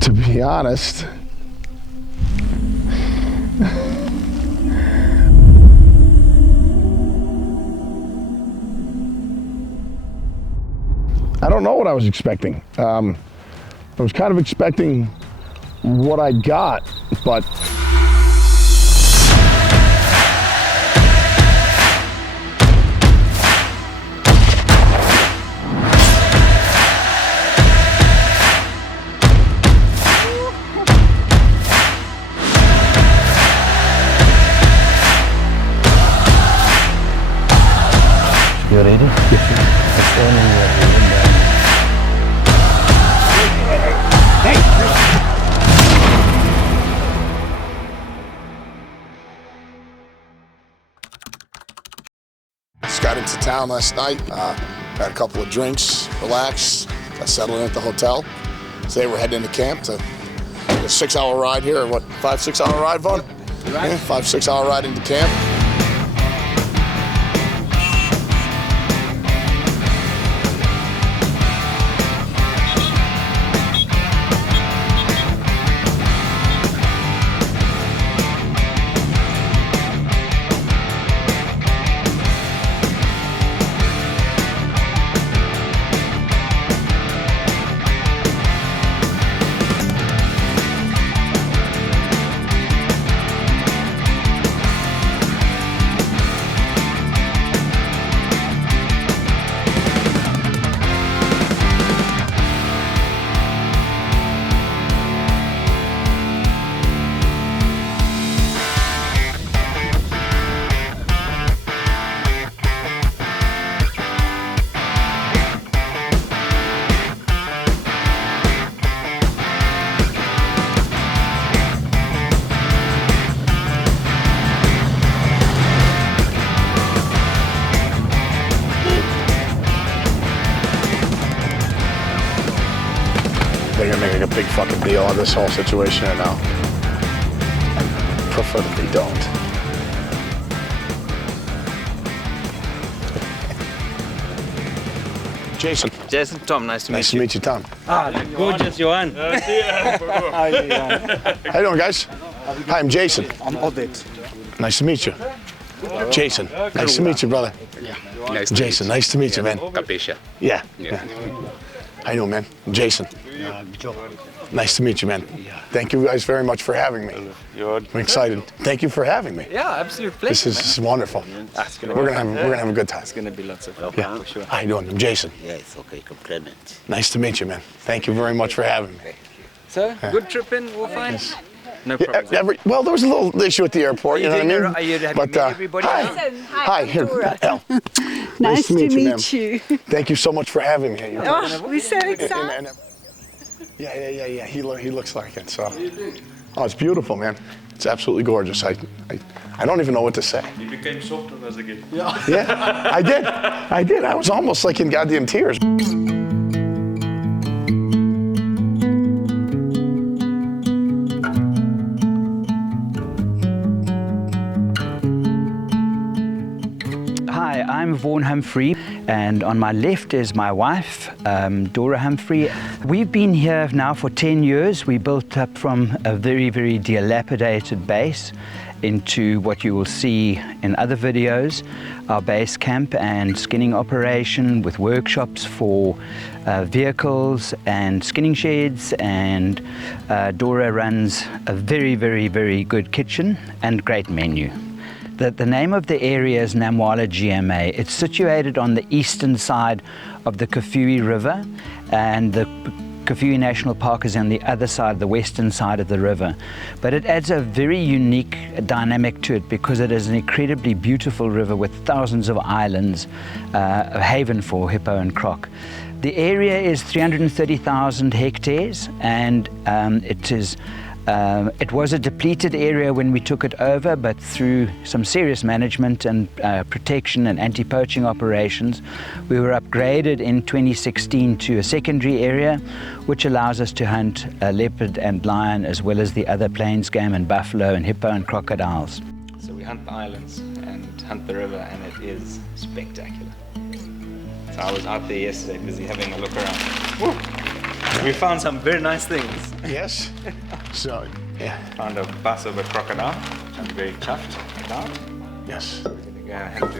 To be honest, I don't know what I was expecting. I was kind of expecting what I got, but you ready? Yes. just got into town last night. Had a couple of drinks, relaxed, got settled in at the hotel. Today we're heading into camp to a 6-hour ride here, or what, 5-6 hour ride, Vaughn? Right. Yeah, 5-6 hour ride into camp. They're gonna make a big fucking deal of this whole situation right now. I prefer that they don't. Jason. Jason, Tom, nice to meet you. Nice to meet you, Tom. Gorgeous, Johan. How you doing, guys? Hi, I'm Jason. I'm Odette. Nice to meet you. Jason, nice to meet you, brother. Nice to Jason, meet you. nice to meet you, man. Capisce? Yeah. Yeah. How you doing, man? I'm Jason. Nice to meet you, man. Thank you guys very much for having me. I'm excited. Thank you for having me. Yeah, absolute pleasure. This is wonderful. We're gonna have a good time. It's gonna be lots of fun. Yeah. For sure. How you doing? I'm Jason. Yeah, it's okay, compliment. Nice to meet you, man. Thank you very much for having me. So, good trip in, all fine? No Yeah, problem. well, there was a little issue at the airport, you know what I mean? Are you have you met everybody? Hi, here. Elle. Nice to meet ma'am. you. Thank you so much for having me. Oh, we're so excited. Yeah. He looks like it. So, oh, it's beautiful, man. It's absolutely gorgeous. I don't even know what to say. You became softer as a kid. Yeah, I did. I was almost like in goddamn tears. Hi, I'm Vaughan Humphrey, and on my left is my wife, Dora Humphrey. We've been here now for 10 years. We built up from a very, very dilapidated base into what you will see in other videos, our base camp and skinning operation with workshops for vehicles and skinning sheds, and Dora runs a very, very, very good kitchen and great menu. The name of the area is Namala GMA. It's situated on the eastern side of the Kafue River, and the Kafue National Park is on the other side, the western side of the river. But it adds a very unique dynamic to it because it is an incredibly beautiful river with thousands of islands, a haven for hippo and croc. The area is 330,000 hectares, and it was a depleted area when we took it over, but through some serious management and protection and anti-poaching operations, we were upgraded in 2016 to a secondary area, which allows us to hunt leopard and lion, as well as the other plains game and buffalo and hippo and crocodiles. So we hunt the islands and hunt the river, and it is spectacular. So I was out there yesterday busy having a look around. Woo. We found some very nice things. Yes. So, yeah. Found a bus of a crocodile, which I'm very chuffed about. Yes. We're going to go have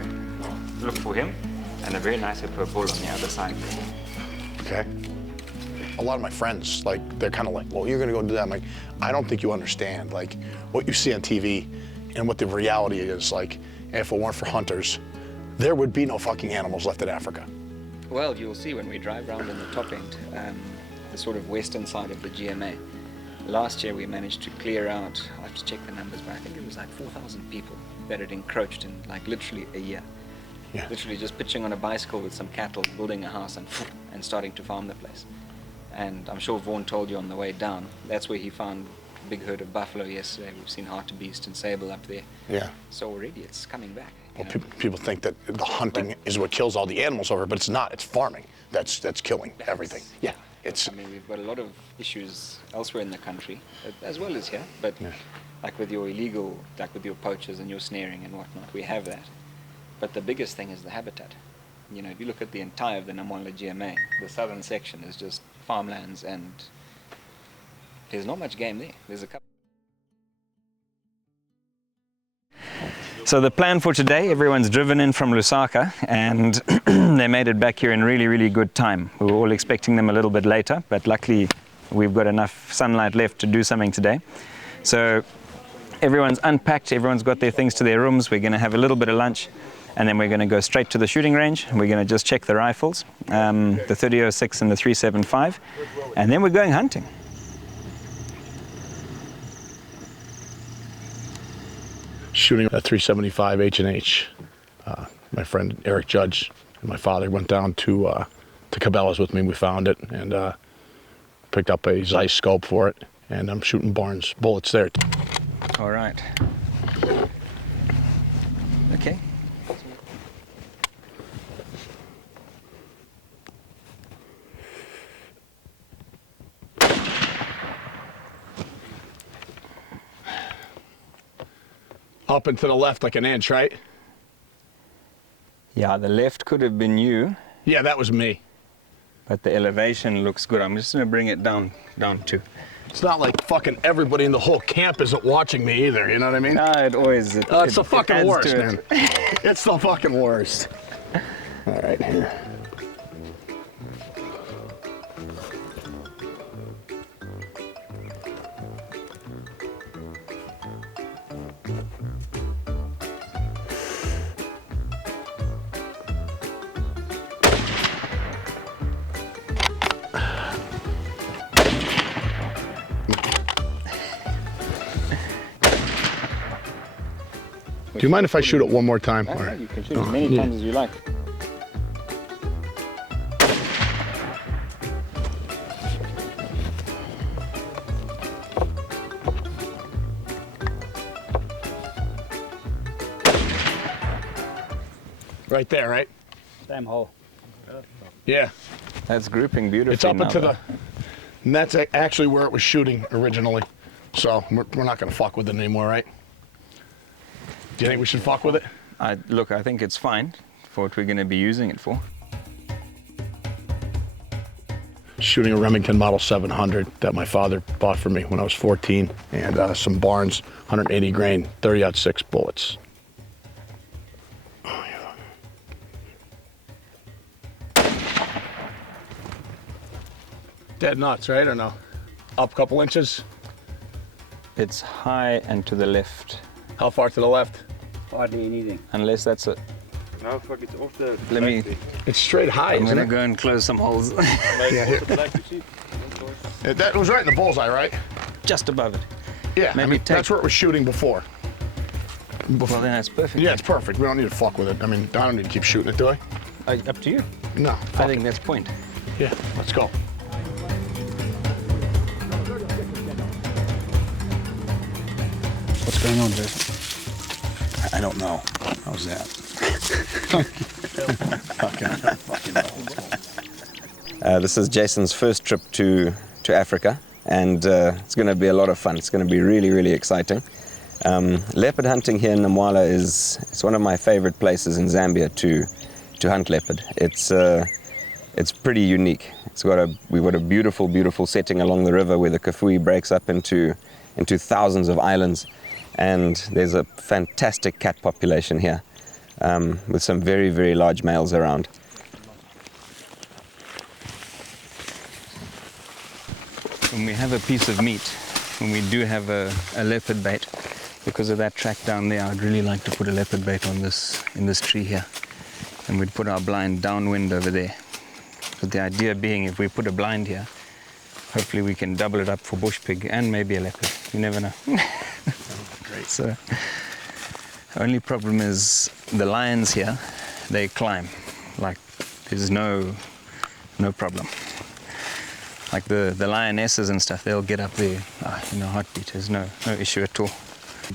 to look for him, and a very nice hippo bull on the other side. Okay. A lot of my friends, like, they're kind of like, well, you're gonna go do that. I'm like, I don't think you understand, like, what you see on TV and what the reality is. Like, if it weren't for hunters, there would be no fucking animals left in Africa. Well, you'll see when we drive around in the top end, the sort of western side of the GMA. Last year we managed to clear out, I have to check the numbers, but I think it was like 4,000 people that had encroached in like literally a year. Yeah. Literally just pitching on a bicycle with some cattle, building a house and starting to farm the place. And I'm sure Vaughan told you on the way down, that's where he found a big herd of buffalo yesterday. We've seen hartebeest and sable up there. Yeah. So already it's coming back. Well, people think that the hunting is what kills all the animals over, but it's not. It's farming. That's killing everything. Yeah. It's. I mean, we've got a lot of issues elsewhere in the country, as well as here. But Yeah. like with your illegal, like with your poachers and your snaring and whatnot, we have that. But the biggest thing is the habitat. You know, if you look at the entire of the Namala GMA, the southern section is just farmlands, and there's not much game there. There's a couple. So the plan for today, everyone's driven in from Lusaka, and they made it back here in really, really good time. We were all expecting them a little bit later, but luckily we've got enough sunlight left to do something today. So everyone's unpacked, everyone's got their things to their rooms. We're going to have a little bit of lunch, and then we're going to go straight to the shooting range. We're going to just check the rifles, the 30-06 and the 375, and then we're going hunting. Shooting a 375 H&H. My friend Eric Judge and my father went down to Cabela's with me. We found it and picked up a Zeiss scope for it, and I'm shooting Barnes bullets there. All right. Okay. Up and to the left like an inch, right? Yeah, the left could have been you, Yeah, that was me. but the elevation looks good. I'm just going to bring it down too. It's not like fucking everybody in the whole camp isn't watching me either, you know what I mean? No, it always... It's the fucking adds worst, to it. man. It's the fucking worst. All right, here. Do you mind if I shoot it one more time? All right. You can shoot as many times as you like. Right there, right? Same hole. Yeah. That's grouping beautifully. It's up now, into though. the, and that's actually where it was shooting originally. So we're not gonna fuck with it anymore, right? Do you think we should fuck with it? Look, I think it's fine for what we're going to be using it for. Shooting a Remington Model 700 that my father bought for me when I was 14, and some Barnes 180 grain 30-06 bullets. Oh, yeah. Dead nuts, right, or no? Up a couple inches? It's high and to the left, How far to the left? Hardly anything. unless that's a... No, fuck, it's off the... Let me... It's straight high, I'm isn't going to it? go and close some holes. Yeah, here. That was right in the bullseye, right? Just above it. Yeah, Maybe I mean, take- that's where it was shooting before. Well, then that's perfect. Yeah, it's perfect. We don't need to fuck with it. I mean, I don't need to keep shooting it, do I? Up to you. No. I think that's point. Yeah, let's go. What's going on, Jason? I don't know. How's that? This is Jason's first trip to Africa, and it's going to be a lot of fun. It's going to be really, really exciting. Leopard hunting here in Namala it's one of my favorite places in Zambia to hunt leopard. It's it's pretty unique. We've got a beautiful, beautiful setting along the river where the Kafue breaks up into thousands of islands, and there's a fantastic cat population here with some very, very large males around. When we have a piece of meat, when we do have a leopard bait, because of that track down there, I'd really like to put a leopard bait on in this tree here. And we'd put our blind downwind over there. But the idea being, if we put a blind here, hopefully we can double it up for bush pig and maybe a leopard. You never know. Great. So, only problem is the lions here, they climb. Like, there's no problem. Like the lionesses and stuff, they'll get up there in a heartbeat. There's no issue at all.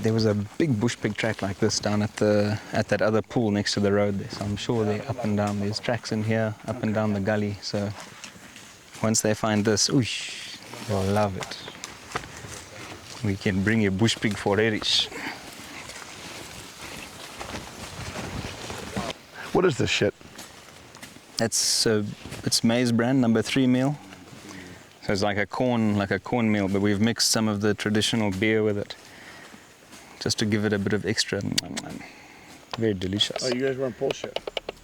There was a big bush pig track like this down at that other pool next to the road there. So I'm sure they're up and down. There's tracks in here, up and down the gully. So once they find this, oosh, they'll love it. We can bring a bush pig for Erich. What is this shit? It's maize bran, number 3 meal. So it's like a corn meal, but we've mixed some of the traditional beer with it, just to give it a bit of extra. Very delicious. Oh, you guys weren't bullshit.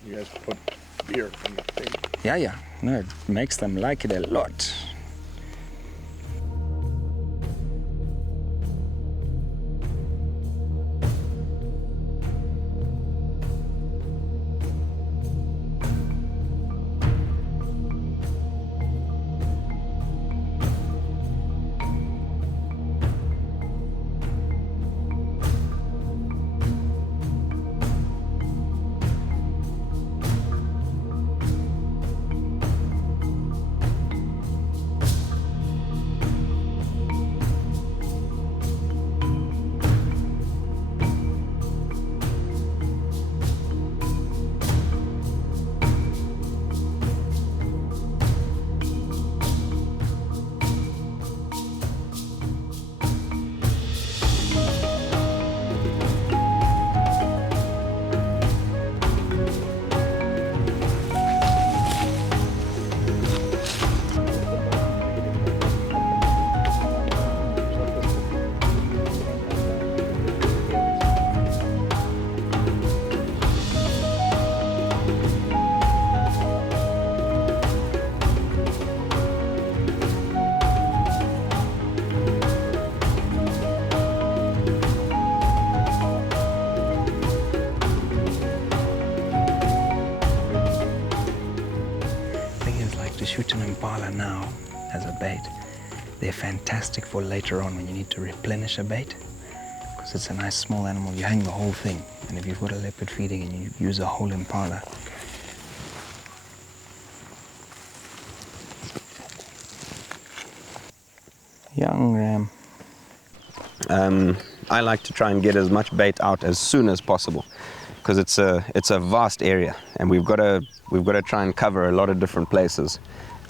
You guys put beer in the thing. Yeah. No, it makes them like it a lot. To shoot an impala now as a bait, they're fantastic for later on when you need to replenish a bait, because it's a nice small animal. You hang the whole thing, and if you've got a leopard feeding and you use a whole impala, young ram. I like to try and get as much bait out as soon as possible, because it's a vast area, and we've got to try and cover a lot of different places.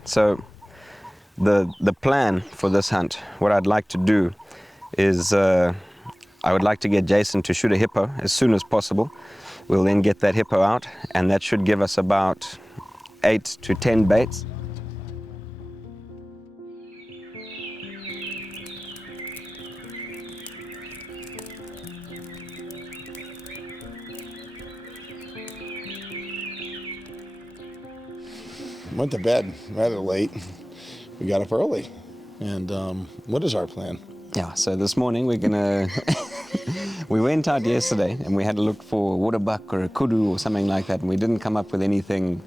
So the plan for this hunt, what I'd like to do is I would like to get Jason to shoot a hippo as soon as possible. We'll then get that hippo out, and that should give us about 8 to 10 baits. Went to bed rather late. We got up early. And what is our plan? Yeah, so this morning we're gonna we went out yesterday and we had to look for a water buck or a kudu or something like that, and we didn't come up with anything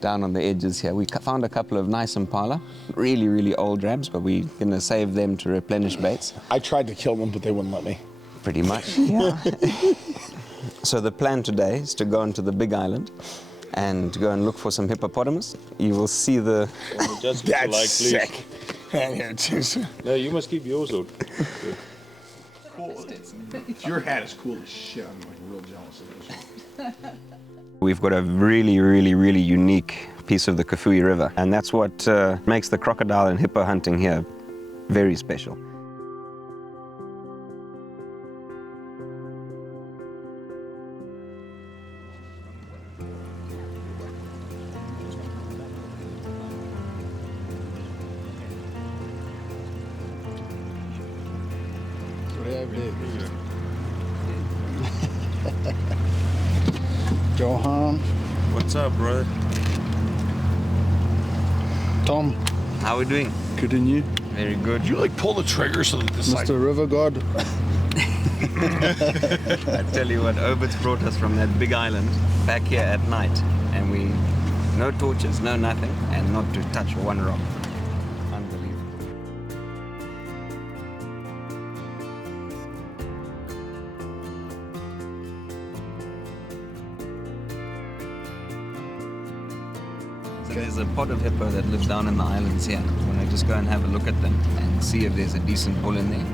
down on the edges here. We found a couple of nice impala, really, really old rabs, but we're gonna save them to replenish baits. I tried to kill them, but they wouldn't let me. Pretty much, yeah. So the plan today is to go into the big island and go and look for some hippopotamus. You will see the... Just That's like, sick. No, you must keep yours out. Your hat is cool as shit. I'm like real jealous of this. We've got a really, really, really unique piece of the Kafue River, and that's what makes the crocodile and hippo hunting here very special. What do you have there? Johan, What's up, brother? Tom, How are we doing? good and you? Very good. Did you like pull the trigger so that this like Mr. River God. I tell you what, Obert's brought us from that big island back here at night, and we, no torches, no nothing, and not to touch one rock. Unbelievable. So there's a pod of hippo that lives down in the islands here. We're going to just go and have a look at them and see if there's a decent bull in there.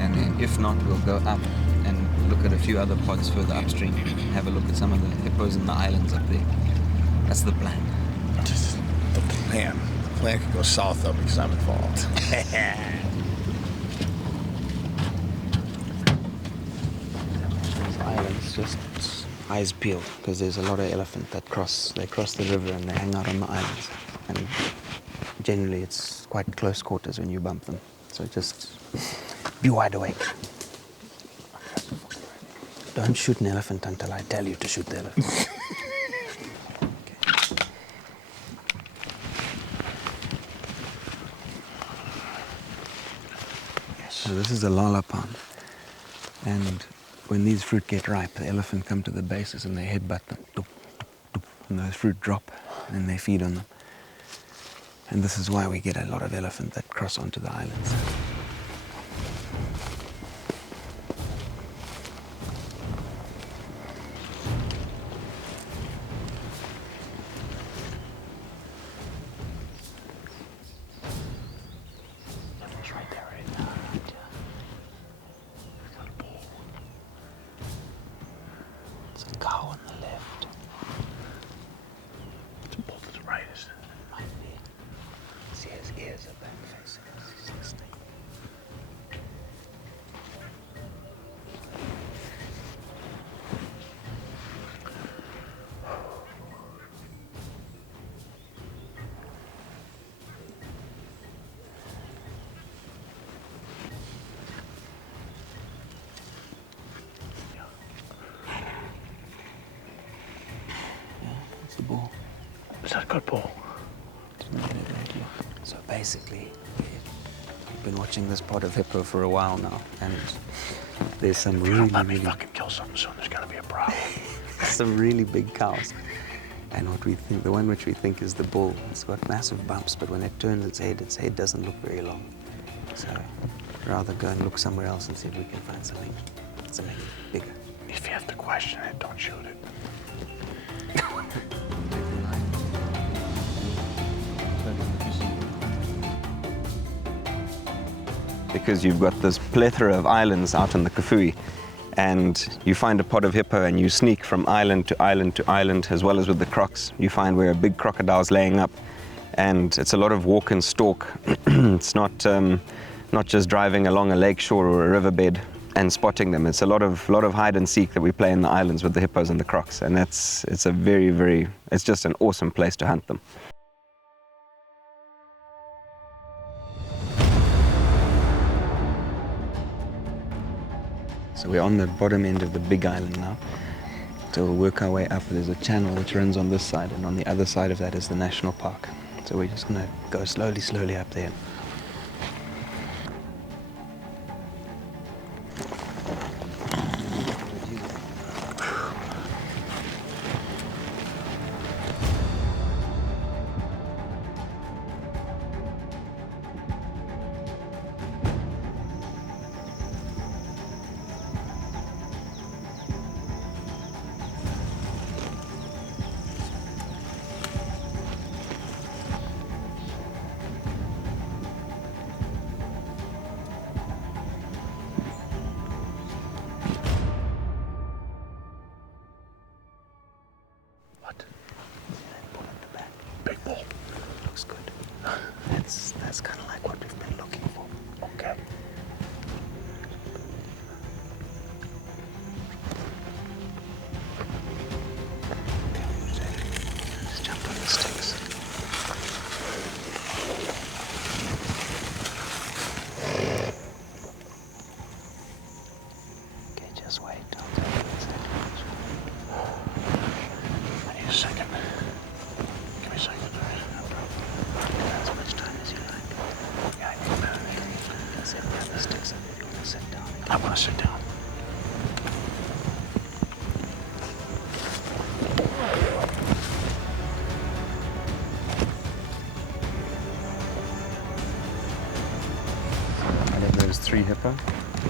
And then if not, we'll go up and look at a few other pods further upstream. Have a look at some of the hippos in the islands up there. That's the plan. Just the plan. The plan could go south though because I'm involved. These islands just eyes peeled because there's a lot of elephant that cross the river and they hang out on the islands. And generally it's quite close quarters when you bump them. So just be wide awake. Don't shoot an elephant until I tell you to shoot the elephant. So this is a lala pond, and when these fruit get ripe, the elephant come to the bases and they headbutt them, doop, doop, doop, and those fruit drop, and then they feed on them. And this is why we get a lot of elephant that cross onto the islands. Cow on the left. to pull to the right? Is it? Might be. See his ears are back facing us. He's listening. It's the bull. Is that a good bull? So basically, we've been watching this pod of hippo for a while now, and there's some really, Let me really, fucking kill something soon. There's gonna be a problem. some really big cows. And what we think, the one which we think is the bull, it's got massive bumps, but when it turns its head doesn't look very long. So rather go and look somewhere else and see if we can find something bigger. If you have to question it, don't shoot it. Because you've got this plethora of islands out in the Kafui, and you find a pod of hippo and you sneak from island to island to island, as well as with the crocs. You find where a big crocodile's laying up, and it's a lot of walk and stalk. It's not just driving along a lake shore or a riverbed and spotting them. It's a lot of hide and seek that we play in the islands with the hippos and the crocs, and it's just an awesome place to hunt them. So we're on the bottom end of the big island now. So we'll work our way up. There's a channel which runs on this side, and on the other side of that is the national park. So we're just gonna go slowly up there. 3 hippo,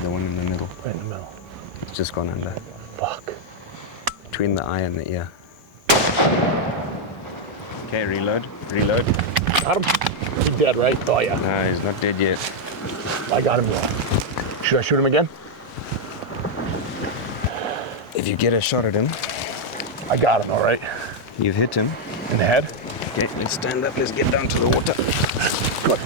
the one in the middle. Right in the middle. It's just gone under. Fuck. Between the eye and the ear. Okay, reload. Reload. Got him. He's dead, right? Oh, yeah. No, he's not dead yet. I got him. Should I shoot him again? If you get a shot at him, I got him, all right. you've hit him. In the head? Okay, let's stand up. Let's get down to the water. Good.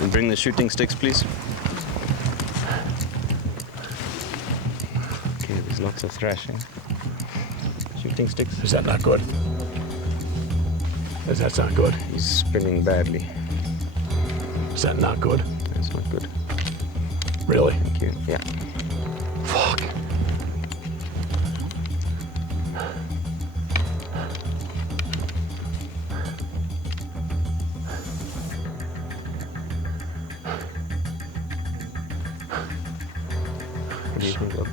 And bring the shooting sticks, please. Okay, there's lots of thrashing. Shooting sticks. Is that not good? Does that sound good? He's spinning badly. Is that not good? That's not good. Really? Thank you. Yeah. Fuck. What do you think, Logan?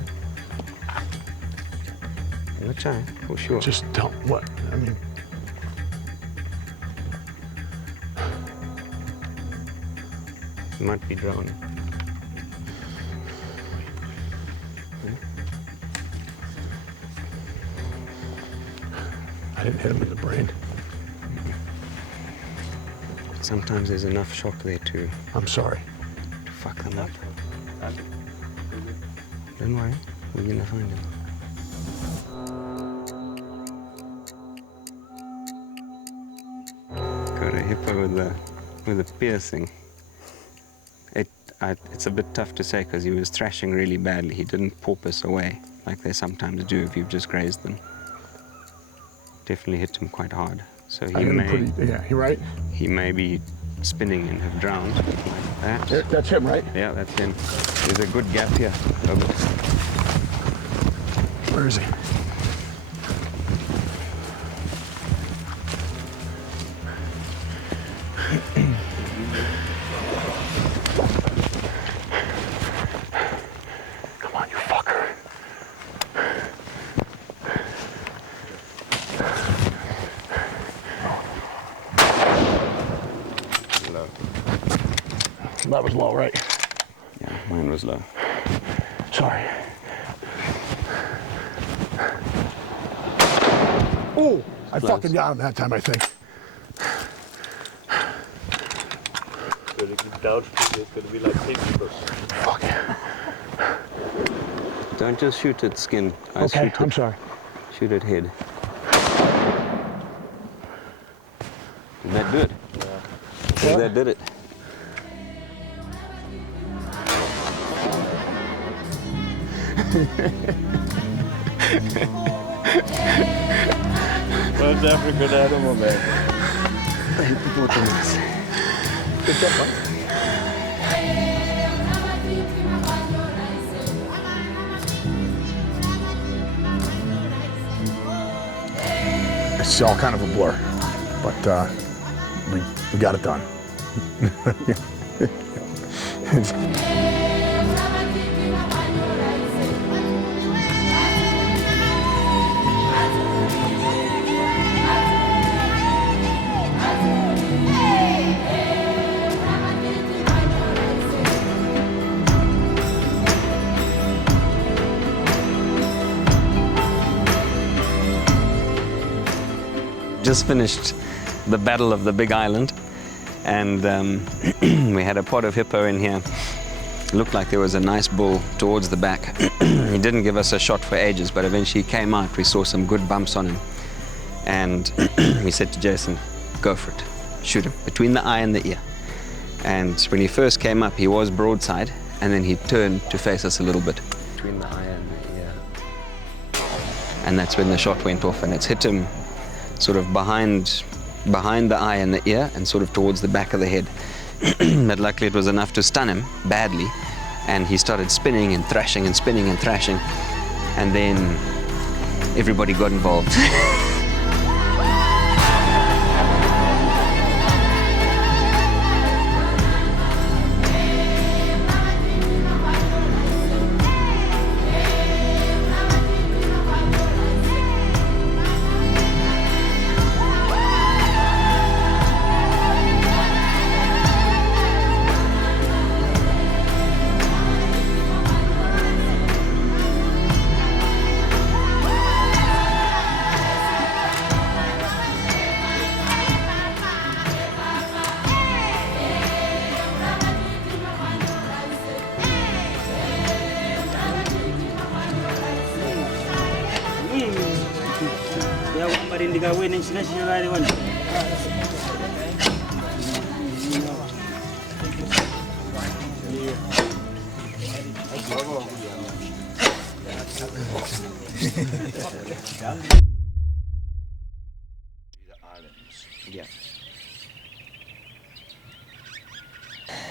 I'm gonna try, for sure. Just don't, what? I mean, He might be drowning. I didn't hit him in the brain. But sometimes there's enough shock there to I'm sorry. fuck them up. Don't worry, we're gonna find him. Got a hippo with a piercing. It's a bit tough to say because he was thrashing really badly. He didn't porpoise away like they sometimes do if you've just grazed them. Definitely hit him quite hard. So I hit him pretty, yeah, you right? he may be spinning and have drowned like that. That's him, right? Yeah, that's him. There's a good gap here. Where is he? Come on, you fucker. Low. That was low, right? Yeah, mine was low. Sorry. Oh, I Close. fucking got him that time, I think. Very good down. It's going to be like paper. Fuck. Don't just shoot at skin. Okay, I'm sorry. Shoot at head. Did that do it? Yeah. I think that did it. West African animal, man. Hippopotamus. Good job, bud. It's all kind of a blur, but we got it done. Just finished the Battle of the Big Island, and we had a pod of hippo in here. Looked like there was a nice bull towards the back. He didn't give us a shot for ages, but eventually he came out. We saw some good bumps on him, and we said to Jason, go for it, shoot him between the eye and the ear. And when he first came up, he was broadside, and then he turned to face us a little bit. Between the eye and the ear. And that's when the shot went off, and it's hit him sort of behind the eye and the ear and sort of towards the back of the head. But luckily it was enough to stun him badly, and he started spinning and thrashing and spinning and thrashing, and then everybody got involved.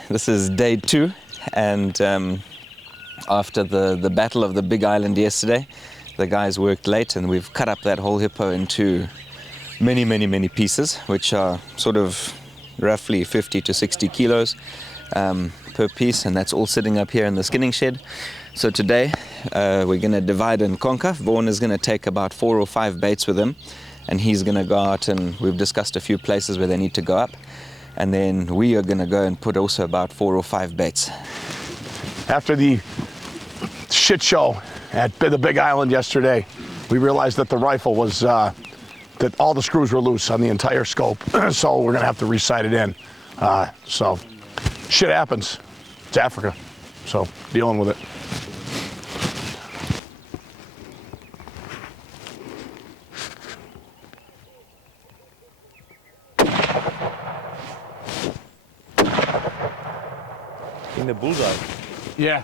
This is day 2, and after the battle of the big island yesterday, the guys worked late and we've cut up that whole hippo into many pieces, which are sort of roughly 50 to 60 kilos per piece, and that's all sitting up here in the skinning shed. So today we're going to divide and conquer. Vaughan is going to take about 4 or 5 baits with him, and he's going to go out, and we've discussed a few places where they need to go up, and then we are going to go and put also about 4 or 5 baits. After the shit show at the Big Island yesterday, we realized that the rifle was, that all the screws were loose on the entire scope, so we're gonna have to re-sight it in. So, shit happens. It's Africa, so dealing with it. In the bullseye. Yeah.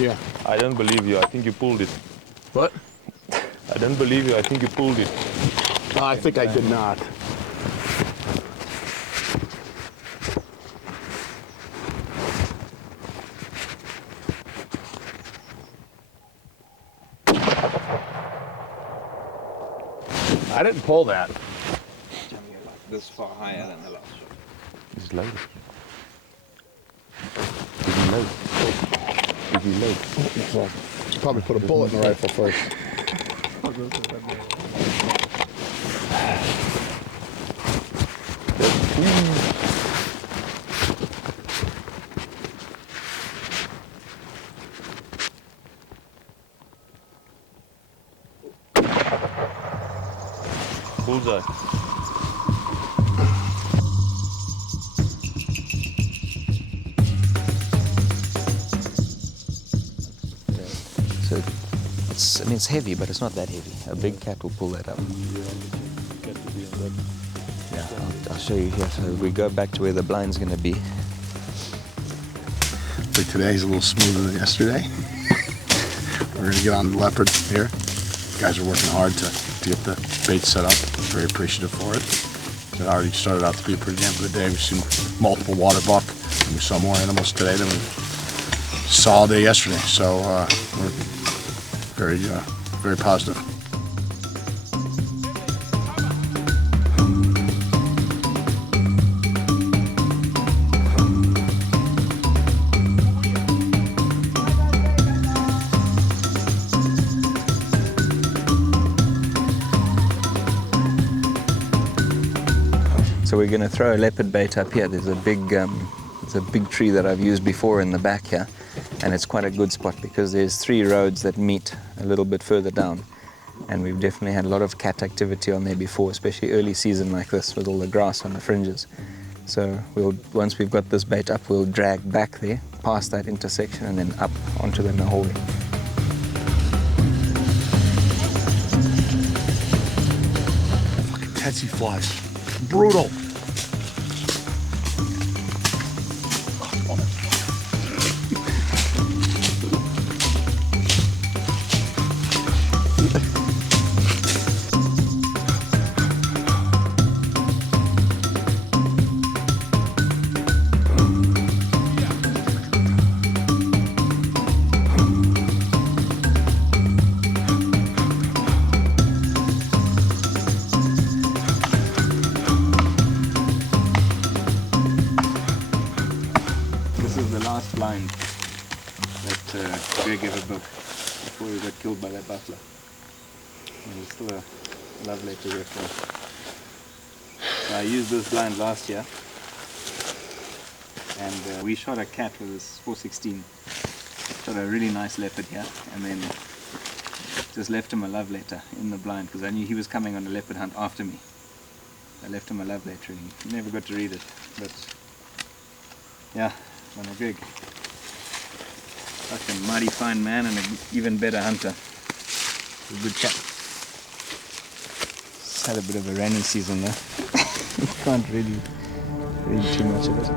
Yeah. I don't believe you. I think you pulled it. What? I don't believe you. I think you pulled it. I think I did not. I didn't pull that. This far higher than the last shot. It's loaded. Did you load? Did you load? Probably put a bullet in the rifle first. Bullseye. So it's, I mean, it's heavy, but it's not that heavy. A big cat will pull that up. Yeah, I'll show you here. So we go back to where the blind's going to be. So today's a little smoother than yesterday. We're going to get on the Leopard here. The guys are working hard to get the bait set up. Very appreciative for it. It already started out to be a pretty damn good day. We've seen multiple water buck, and we saw more animals today than we saw all day yesterday. So we're very positive. So we're going to throw a leopard bait up here. There's a big tree that I've used before in the back here, and it's quite a good spot because there's 3 roads that meet a little bit further down, and we've definitely had a lot of cat activity on there before, especially early season like this with all the grass on the fringes. So once we've got this bait up, we'll drag back there, past that intersection, and then up onto the Nahori. Fucking tsetse flies. Brutal. Blind that Greg ever booked before he got killed by that buffalo. And it's still a love letter there for us. So I used this blind last year, and we shot a cat with this 416. Shot a really nice leopard here, and then just left him a love letter in the blind because I knew he was coming on a leopard hunt after me. I left him a love letter and he never got to read it, but yeah. On a gig. Fucking mighty fine man and an even better hunter. A good chap. Had a bit of a rainy season there. Can't really read too much of it.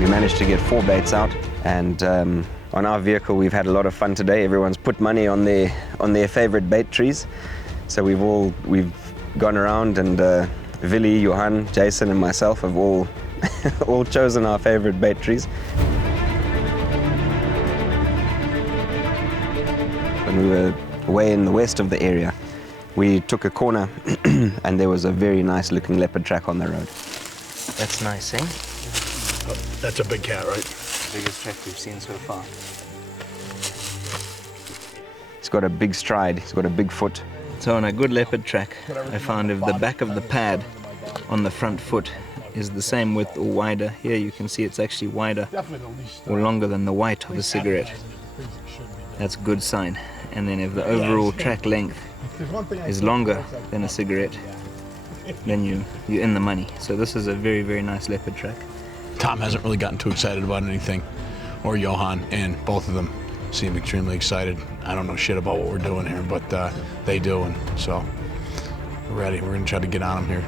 We managed to get 4 baits out, and on our vehicle we've had a lot of fun today. Everyone's put money on their favorite bait trees. So we've gone around, and Willy, Johan, Jason and myself have all all chosen our favorite bait trees. When we were way in the west of the area, we took a corner and there was a very nice looking leopard track on the road. That's nice, eh? Oh, that's a big cat, right? Biggest track we've seen so far. He's got a big stride, he's got a big foot. So on a good leopard track, I found if the back of the pad on the front foot is the same width or wider, here you can see it's actually wider or longer than the white of a cigarette. That's a good sign. And then if the overall track length is longer than a cigarette, then you're in the money. So this is a very, very nice leopard track. Tom hasn't really gotten too excited about anything, or Johan, and both of them seem extremely excited. I don't know shit about what we're doing here, but they do, and so we're ready. We're gonna try to get on them here.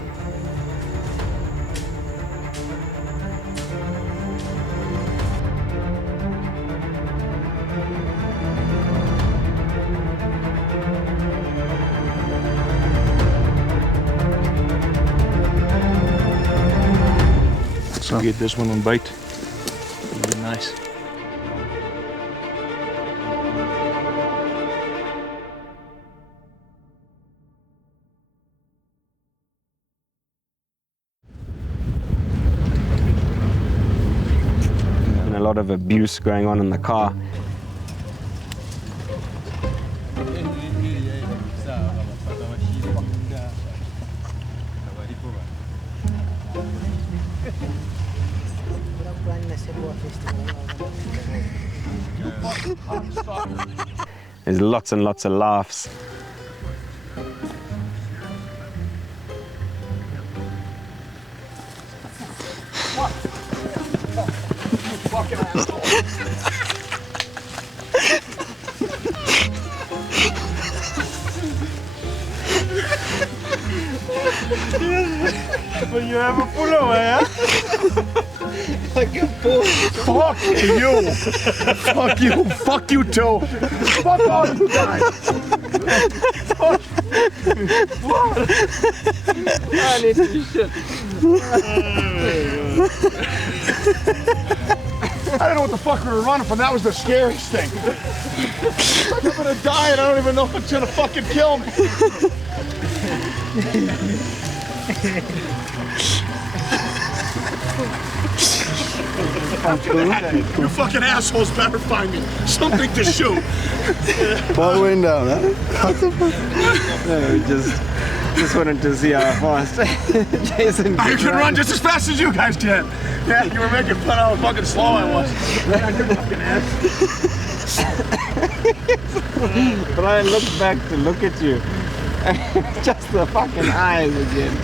So get this one on bite. Really nice. And a lot of abuse going on in the car. There's lots and lots of laughs. But you have a pullover, yeah? Fuck you! Fuck you! Fuck you too! Fuck all you guys! I need to shit. I don't know what the fuck we were running from. That was the scariest thing. I'm gonna die and I don't even know if it's gonna fucking kill me. You fucking assholes better find me something to shoot. Ball wind down, huh? No, we just wanted to see how fast Jason I can run just as fast as you guys can. Yeah, you were making fun of how fucking slow I was. Right on your fucking ass. Brian looked back to look at you. Just the fucking eyes again.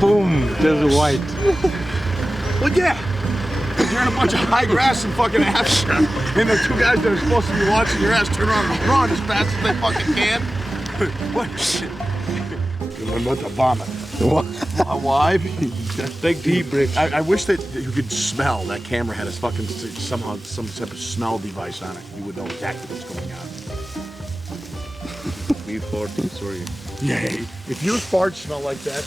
Boom, just white. Well, yeah. You're in a bunch of high grass and fucking ass. And the two guys that are supposed to be watching your ass turn around and run as fast as they fucking can. What shit? You're about to vomit. What? Why? Take deep breaths. I wish that you could smell. That camera had a fucking somehow some type of smell device on it. You would know exactly what's going on. Me farting, sorry. Yeah. If your farts smell like that,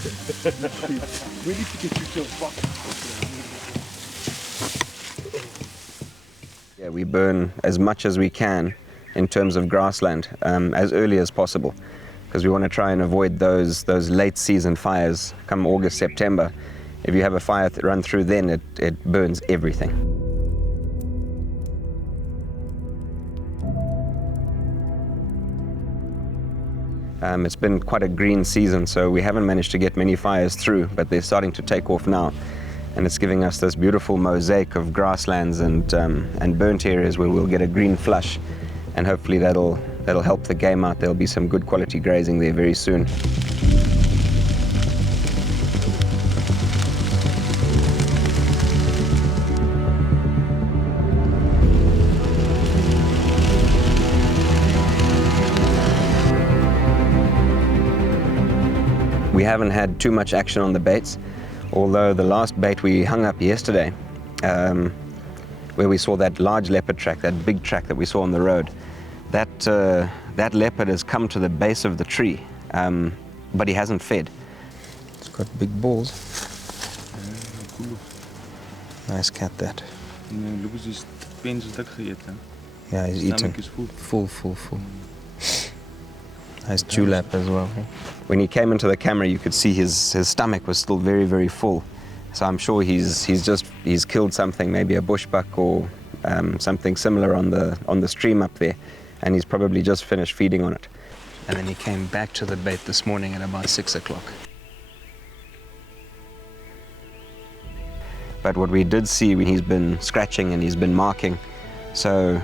we need to get you to a fucking. Yeah, we burn as much as we can in terms of grassland as early as possible, because we want to try and avoid those late season fires come August, September. If you have a fire run through then, it burns everything. It's been quite a green season, so we haven't managed to get many fires through, but they're starting to take off now. And it's giving us this beautiful mosaic of grasslands and burnt areas where we'll get a green flush, and hopefully that'll help the game out. There'll be some good quality grazing there very soon. We haven't had too much action on the baits, although the last bait we hung up yesterday, where we saw that large leopard track, that big track that we saw on the road, that leopard has come to the base of the tree, but he hasn't fed. It's got big balls. Nice cat, that. Look at his pens dik geëet. Yeah, he's eating. Is full. Full. Nice dewlap as well. When he came into the camera, you could see his stomach was still very, very full. So I'm sure he's killed something, maybe a bushbuck or something similar on the stream up there, and he's probably just finished feeding on it. And then he came back to the bait this morning at about 6 o'clock. But what we did see when he's been scratching and he's been marking, so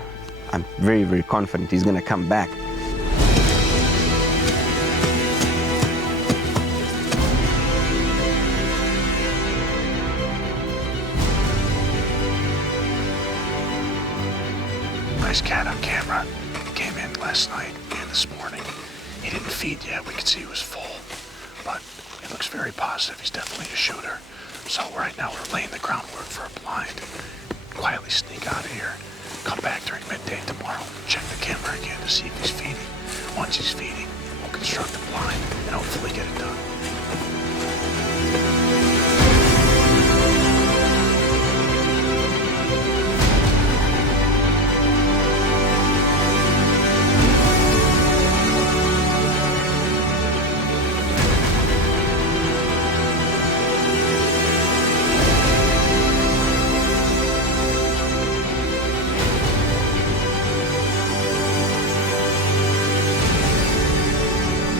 I'm very, very confident he's going to come back. Nice cat on camera. Came in last night and this morning. He didn't feed yet. We could see he was full, but it looks very positive. He's definitely a shooter. So right now we're laying the groundwork for a blind. Quietly sneak out of here. Come back during midday tomorrow. Check the camera again to see if he's feeding. Once he's feeding, we'll construct a blind and hopefully get it done.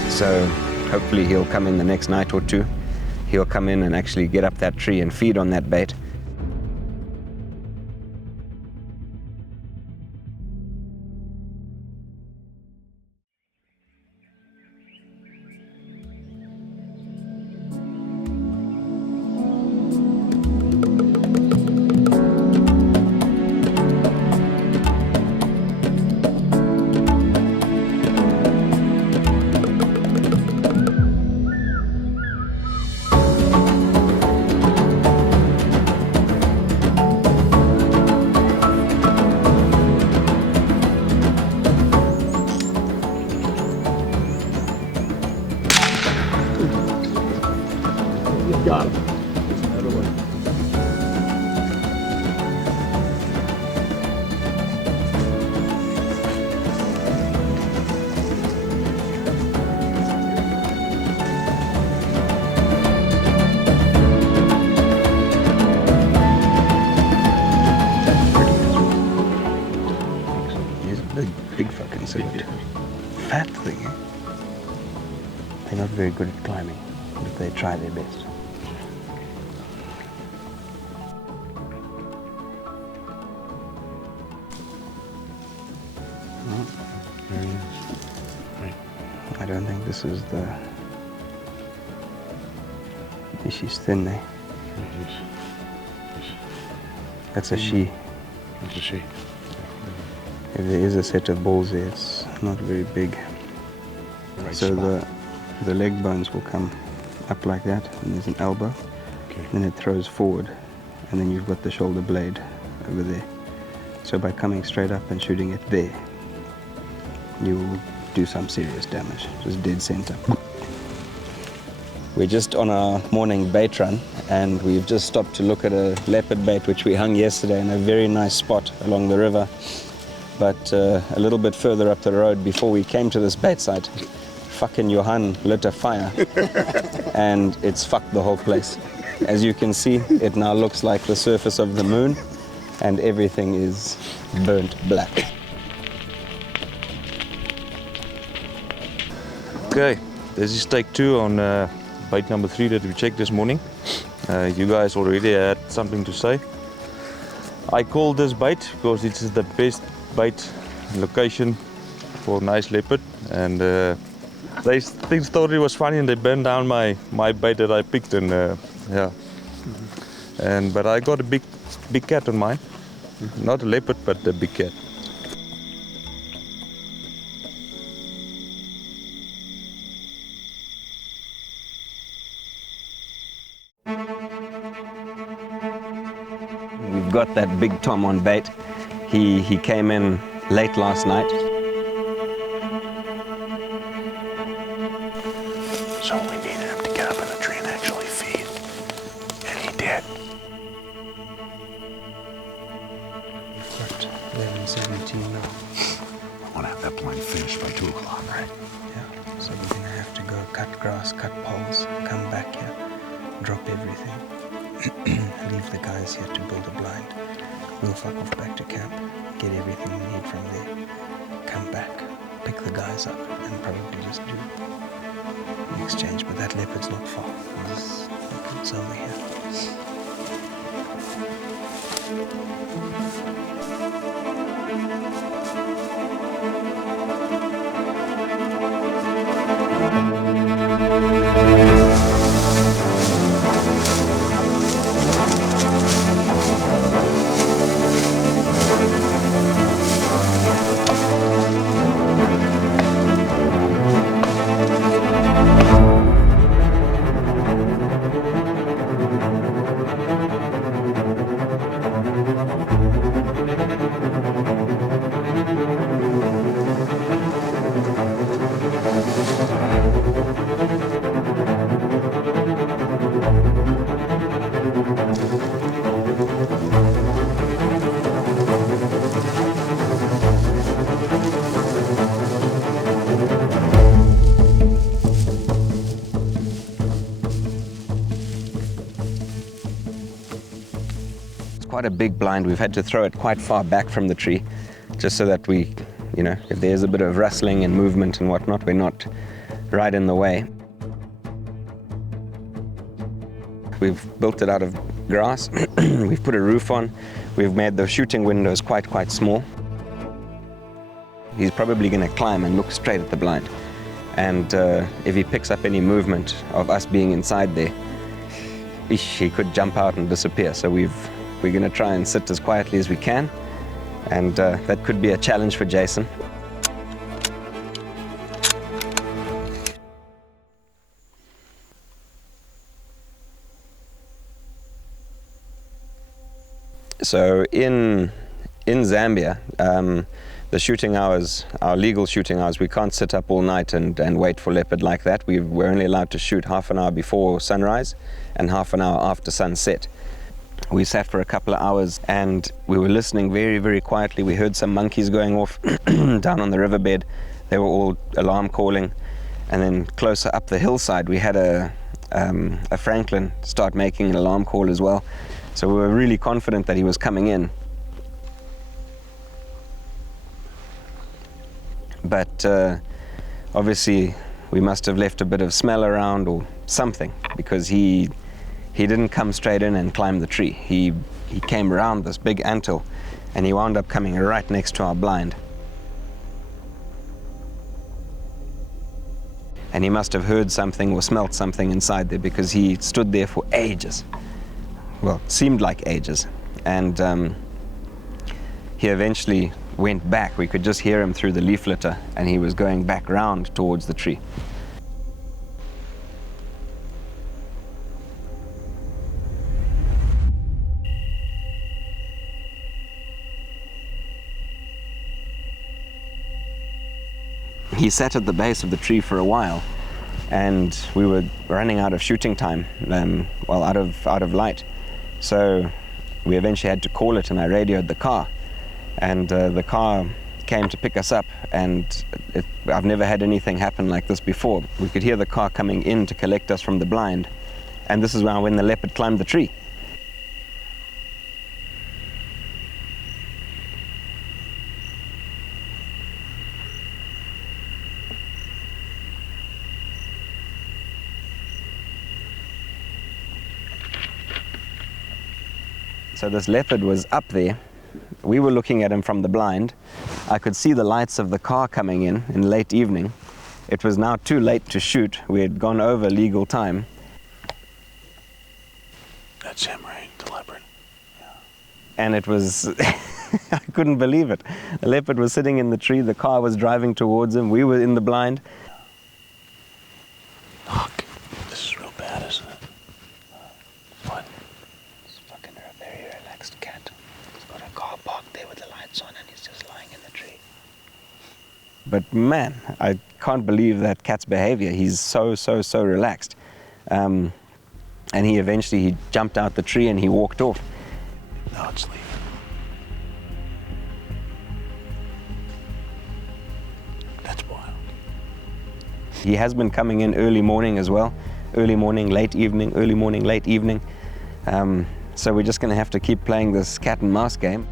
So hopefully he'll come in the next night or two. He'll come in and actually get up that tree and feed on that bait. Got him. He's a big fucking civet. Fat thing, eh? They're not very good at climbing, but they try their best. I don't think this is the... She's thin, eh? That's a she. That's a she. If there is a set of balls there, it's not very big. Right So spot. the leg bones will come up like that, and there's an elbow. Okay. Then it throws forward, and then you've got the shoulder blade over there. So by coming straight up and shooting it there, you will do some serious damage, just dead center. We're just on our morning bait run, and we've just stopped to look at a leopard bait which we hung yesterday in a very nice spot along the river. But a little bit further up the road, before we came to this bait site, fucking Johan lit a fire and it's fucked the whole place. As you can see, it now looks like the surface of the moon and everything is burnt black. Okay, this is take 2 on bait number 3 that we checked this morning. You guys already had something to say. I called this bait because this is the best bait location for nice leopard, and they thought it was funny and they burned down my bait that I picked, and yeah. But I got a big cat on mine, not a leopard but a big cat. got that big tom on bait. He came in late last night. So we needed him to get up in the tree and actually feed. And he did. Got 11:17 now. I want to have that blind finished by 2 o'clock, right? Yeah, so we're gonna have to go cut grass, cut poles, come back here, drop everything, leave the guys here to build a blind. We'll fuck off back to camp, get everything we need from there, come back, pick the guys up, and probably just do the exchange. But that leopard's not far. It's over here. Quite a big blind. We've had to throw it quite far back from the tree, just so that we, if there's a bit of rustling and movement and whatnot, we're not right in the way. We've built it out of grass. We've put a roof on. We've made the shooting windows quite small. He's probably going to climb and look straight at the blind. And if he picks up any movement of us being inside there, he could jump out and disappear. So we're going to try and sit as quietly as we can, and that could be a challenge for Jason. So in Zambia, the shooting hours, our legal shooting hours, we can't sit up all night and wait for leopard like that. We're only allowed to shoot half an hour before sunrise and half an hour after sunset. We sat for a couple of hours and we were listening very quietly. We heard some monkeys going off down on the riverbed. They were all alarm calling. And then closer up the hillside, we had a Franklin start making an alarm call as well. So we were really confident that he was coming in. But obviously we must have left a bit of smell around or something, because he didn't come straight in and climb the tree. He came around this big anthill and he wound up coming right next to our blind. And he must have heard something or smelt something inside there, because he stood there for ages. Well, it seemed like ages. And he eventually went back. We could just hear him through the leaf litter, and he was going back round towards the tree. He sat at the base of the tree for a while, and we were running out of shooting time, out of light. So we eventually had to call it, and I radioed the car. And the car came to pick us up, and I've never had anything happen like this before. We could hear the car coming in to collect us from the blind, and this is when the leopard climbed the tree. So this leopard was up there. We were looking at him from the blind. I could see the lights of the car coming in late evening. It was now too late to shoot. We had gone over legal time. That's him, right? The leopard. Yeah. And it was, I couldn't believe it. The leopard was sitting in the tree. The car was driving towards him. We were in the blind. Fuck. This is real bad, isn't it? What? It's fucking a very relaxed cat. but man, I can't believe that cat's behavior. He's so relaxed. And he eventually jumped out the tree and he walked off. Now it's leaving. That's wild. He has been coming in early morning as well. Early morning, late evening, early morning, late evening. So we're just gonna have to keep playing this cat and mouse game.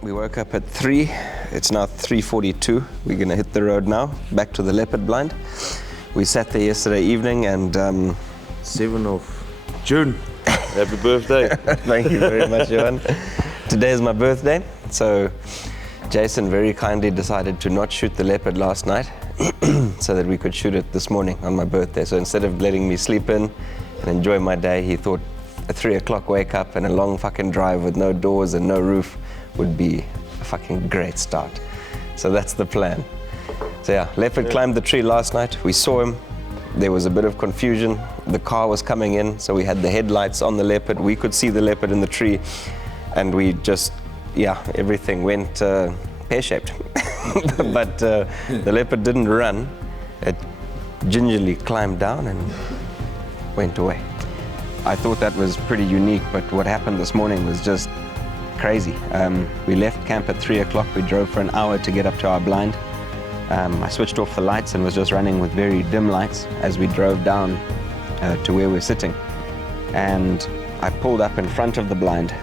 We woke up at 3, it's now 3:42. We're gonna hit the road now, back to the Leopard blind. We sat there yesterday evening and 7th of June. Happy birthday. thank you very much, Johan. Today is my birthday, so Jason very kindly decided to not shoot the leopard last night so that we could shoot it this morning on my birthday. So instead of letting me sleep in and enjoy my day, he thought a 3 o'clock wake up and a long fucking drive with no doors and no roof would be a fucking great start. So that's the plan. So yeah, leopard climbed the tree last night. We saw him. There was a bit of confusion. The car was coming in, so we had the headlights on the leopard. We could see the leopard in the tree, and we just, yeah, everything went pear-shaped. But the leopard didn't run. It gingerly climbed down and went away. I thought that was pretty unique, but what happened this morning was just crazy. We left camp at 3 o'clock. We drove for an hour to get up to our blind. I switched off the lights and was just running with very dim lights as we drove down to where we're sitting. And I pulled up in front of the blind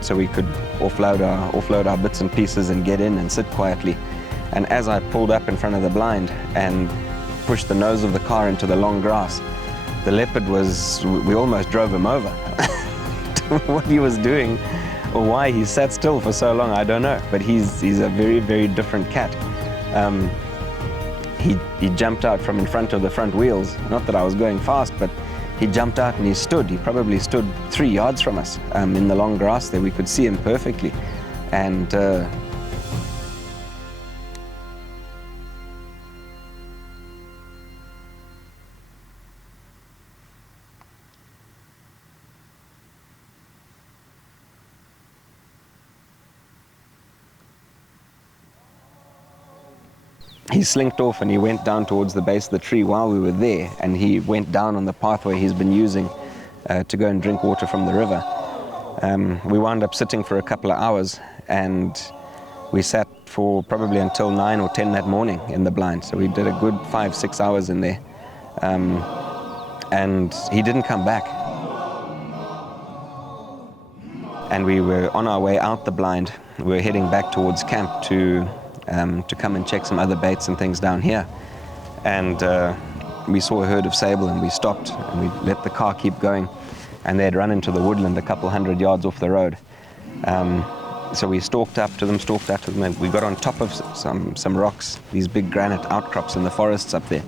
so we could offload our bits and pieces and get in and sit quietly. And as I pulled up in front of the blind and pushed the nose of the car into the long grass, the leopard we almost drove him over. What he was doing or why he sat still for so long, I don't know. But he's a very, very different cat. He jumped out from in front of the front wheels. Not that I was going fast, but he jumped out and he stood. He probably stood 3 yards from us in the long grass there. We could see him perfectly. And he slinked off and he went down towards the base of the tree while we were there, and he went down on the pathway he's been using to go and drink water from the river. We wound up sitting for a couple of hours, and we sat for probably until 9 or 10 that morning in the blind. So we did a good 5-6 hours in there, and he didn't come back. And we were on our way out the blind. We were heading back towards camp to come and check some other baits and things down here. And we saw a herd of sable, and we stopped and we let the car keep going, and they had run into the woodland a couple 100 yards off the road. So we stalked up to them, and we got on top of some rocks, these big granite outcrops in the forests up there.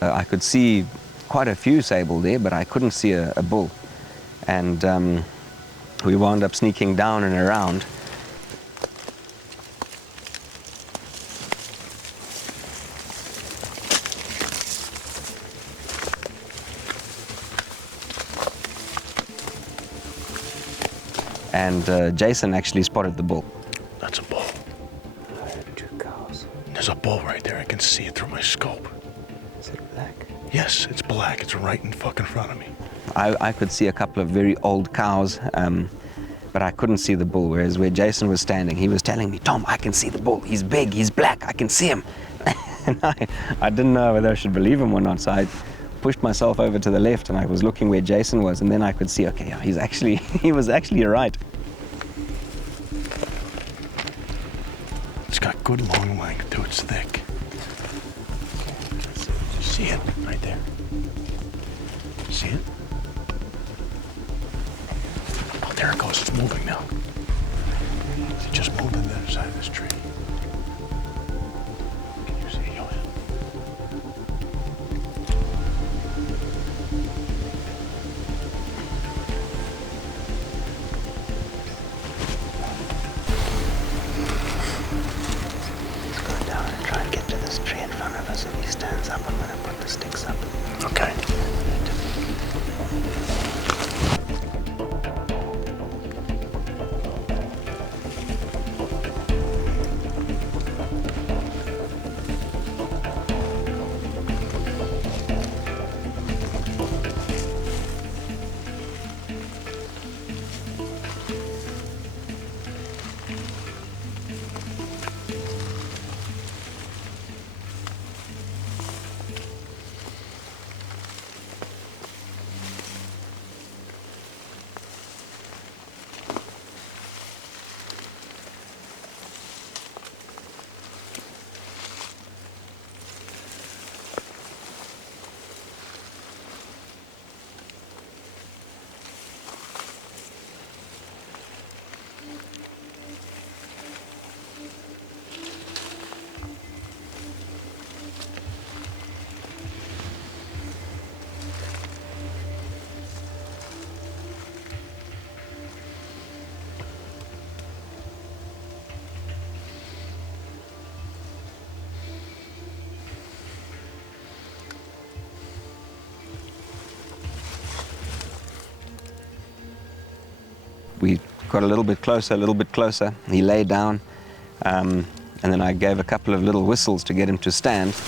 I could see quite a few sable there, but I couldn't see a bull. And we wound up sneaking down and around. And Jason actually spotted the bull. That's a bull. I heard 2 cows. There's a bull right there. I can see it through my scope. Is it black? Yes, it's black. It's right in fucking front of me. I could see a couple of very old cows, but I couldn't see the bull, whereas where Jason was standing, he was telling me, Tom, I can see the bull. He's big, he's black, I can see him. And I didn't know whether I should believe him or not, so I pushed myself over to the left and I was looking where Jason was, and then I could see, okay, yeah, he was actually right. It's got good long length too. It's thick. You see it right there? See it? Oh, there it goes. It's moving now. It just moved on the other side of this tree. Can you see it? Oh, yeah. Let's go down and try and get to this tree in front of us. If he stands up, I'm going to put the sticks up. Okay. We got a little bit closer. He lay down, and then I gave a couple of little whistles to get him to stand. Do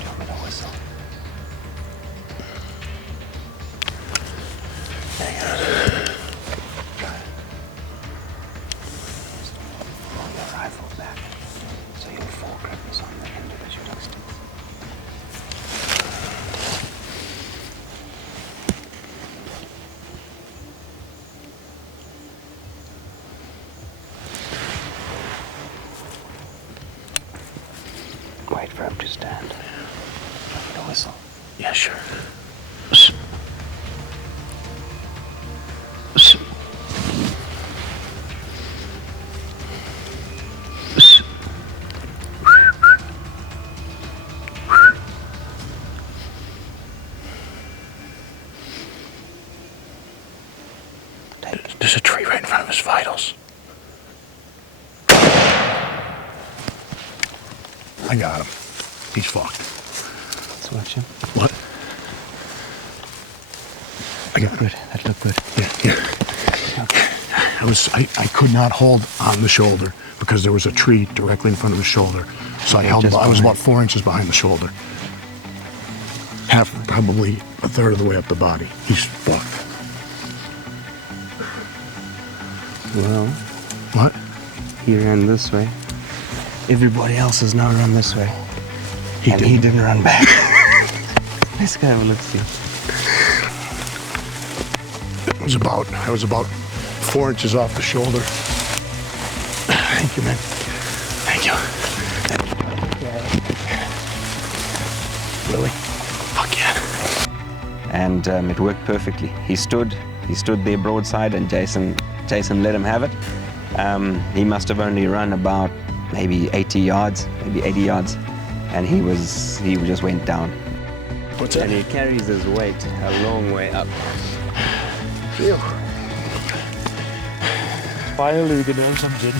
you want me to whistle? Hang on. Wait for him to stand. Do you want me to whistle? Yeah, sure. There's a tree right in front of his vitals. I got him. He's fucked. Let's watch him. What? I got Good. That looked good. Yeah. I could not hold on the shoulder because there was a tree directly in front of the shoulder. So I was about 4 inches behind the shoulder. Probably a third of the way up the body. He's fucked. Well, What? he ran this way. Everybody else has now run this way. He didn't run back. Let's go, let's see. I was about 4 inches off the shoulder. Thank you, man. Thank you. Really? Fuck yeah. And it worked perfectly. He stood there broadside, and Jason let him have it. He must have only run about maybe 80 yards, maybe 80 yards, and he just went down. What's that? And he carries his weight a long way up. Phew. Finally, we can have something. We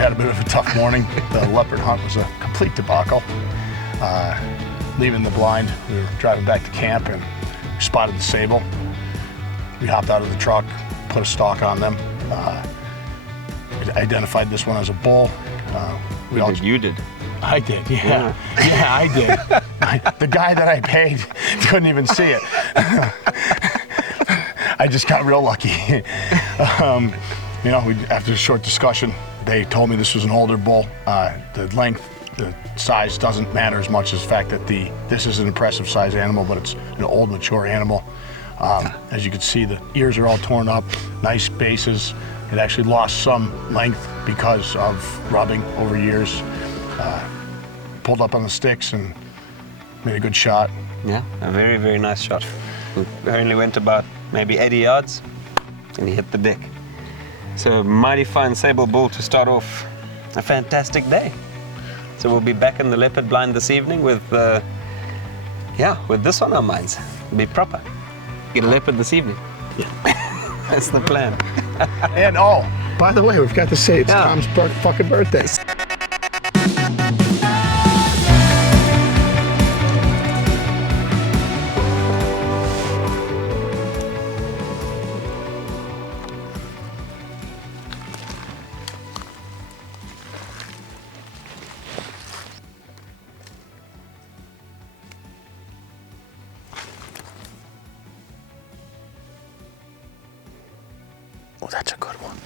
had a bit of a tough morning. The leopard hunt was a complete debacle. Leaving the blind, we were driving back to camp and we spotted the Sable. We hopped out of the truck, put a stalk on them. Identified this one as a bull. You did. I did, yeah. Yeah, I did. The guy that I paid couldn't even see it. I just got real lucky. You know, after a short discussion, they told me this was an older bull. The length, the size doesn't matter as much as the fact that this is an impressive size animal, but it's an old, mature animal. As you can see, the ears are all torn up, nice bases. It actually lost some length because of rubbing over years. Pulled up on the sticks and made a good shot. Yeah, a very, very nice shot. We only went about maybe 80 yards and he hit the deck. So mighty fine sable bull to start off a fantastic day. So we'll be back in the leopard blind this evening with this on our minds. It'll be proper. Get a leopard this evening. Yeah. That's the plan. And oh, by the way, we forgot to say it's Tom's fucking birthday. Oh, that's a good one.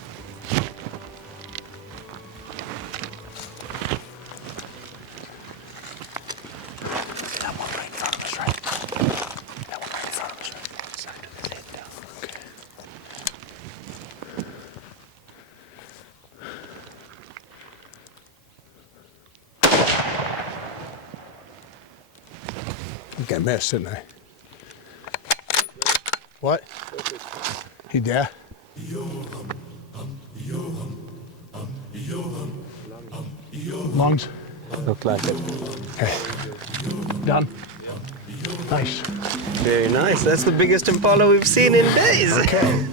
That one right in front of us, right? That one right in front of us, right? Side of the lid down. Okay. I think I missed, didn't I? What? He did? Lungs? Look like it. Okay. Done? Nice. Very nice. That's the biggest impala we've seen in days. Okay.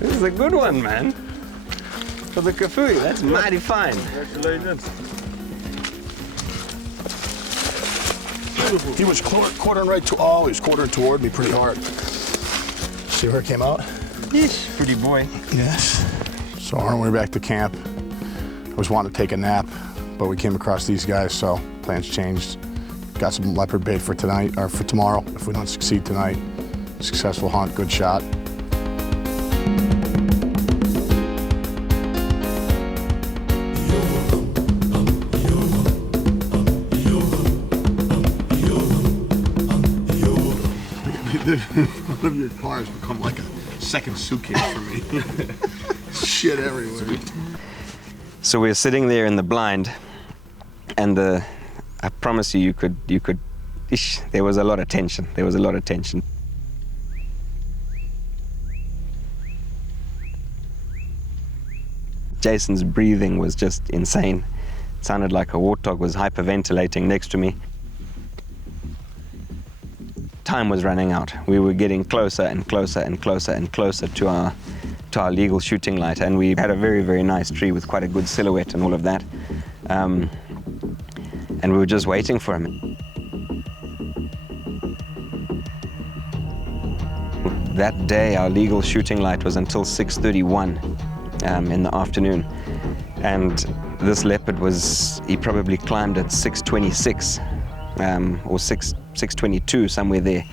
This is a good one, man. For the kafui, that's mighty fine. He was quartering right to, he was quartering toward me pretty hard. See where it came out? Yeesh, pretty boy. Yes. So on our way back to camp, I was wanting to take a nap, but we came across these guys, so plans changed. Got some leopard bait for tonight, or for tomorrow, if we don't succeed tonight. Successful hunt, good shot. One of your cars become like a second suitcase for me. Shit everywhere. So we're sitting there in the blind, and I promise you, you could, there was a lot of tension. There was a lot of tension. Jason's breathing was just insane. It sounded like a warthog was hyperventilating next to me. Time was running out. We were getting closer and closer and closer and closer to our legal shooting light, and we had a very, very nice tree with quite a good silhouette and all of that. And we were just waiting for him. That day, our legal shooting light was until 6:31 in the afternoon. And this leopard he probably climbed at 6:26 or 6:22, somewhere there.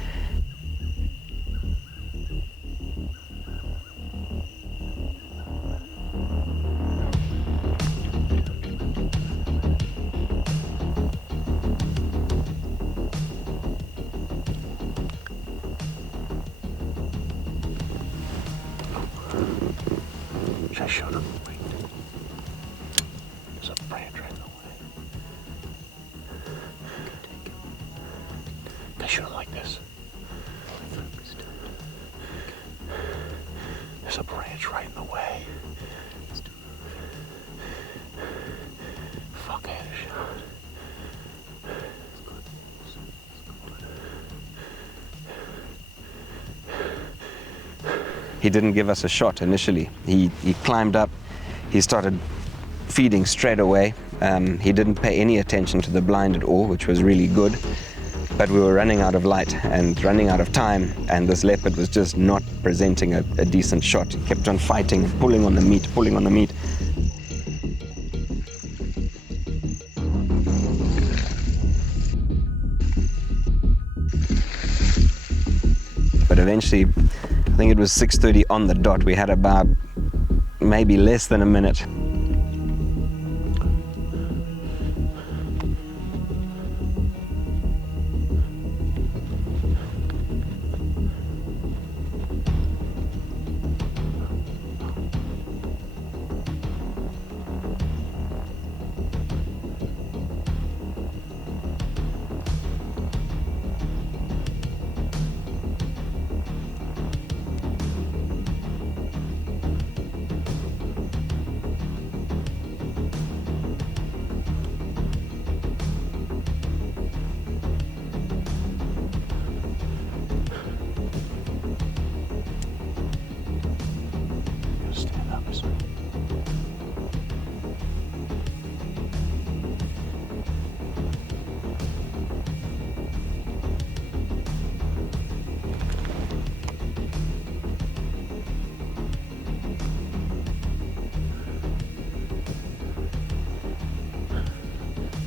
I showed him. There's a branch right in the way. I shoot him like this? There's a branch right in the way. Fuck, I had a shot. He didn't give us a shot initially. He climbed up, he started feeding straight away. He didn't pay any attention to the blind at all, which was really good. But we were running out of light and running out of time, and this leopard was just not presenting a decent shot. He kept on fighting and pulling on the meat, pulling on the meat. But eventually, I think it was 6:30 on the dot. We had about maybe less than a minute.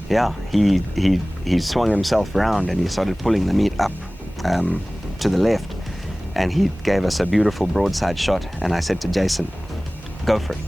Yeah, he swung himself around and he started pulling the meat up to the left, and he gave us a beautiful broadside shot, and I said to Jason, go for it.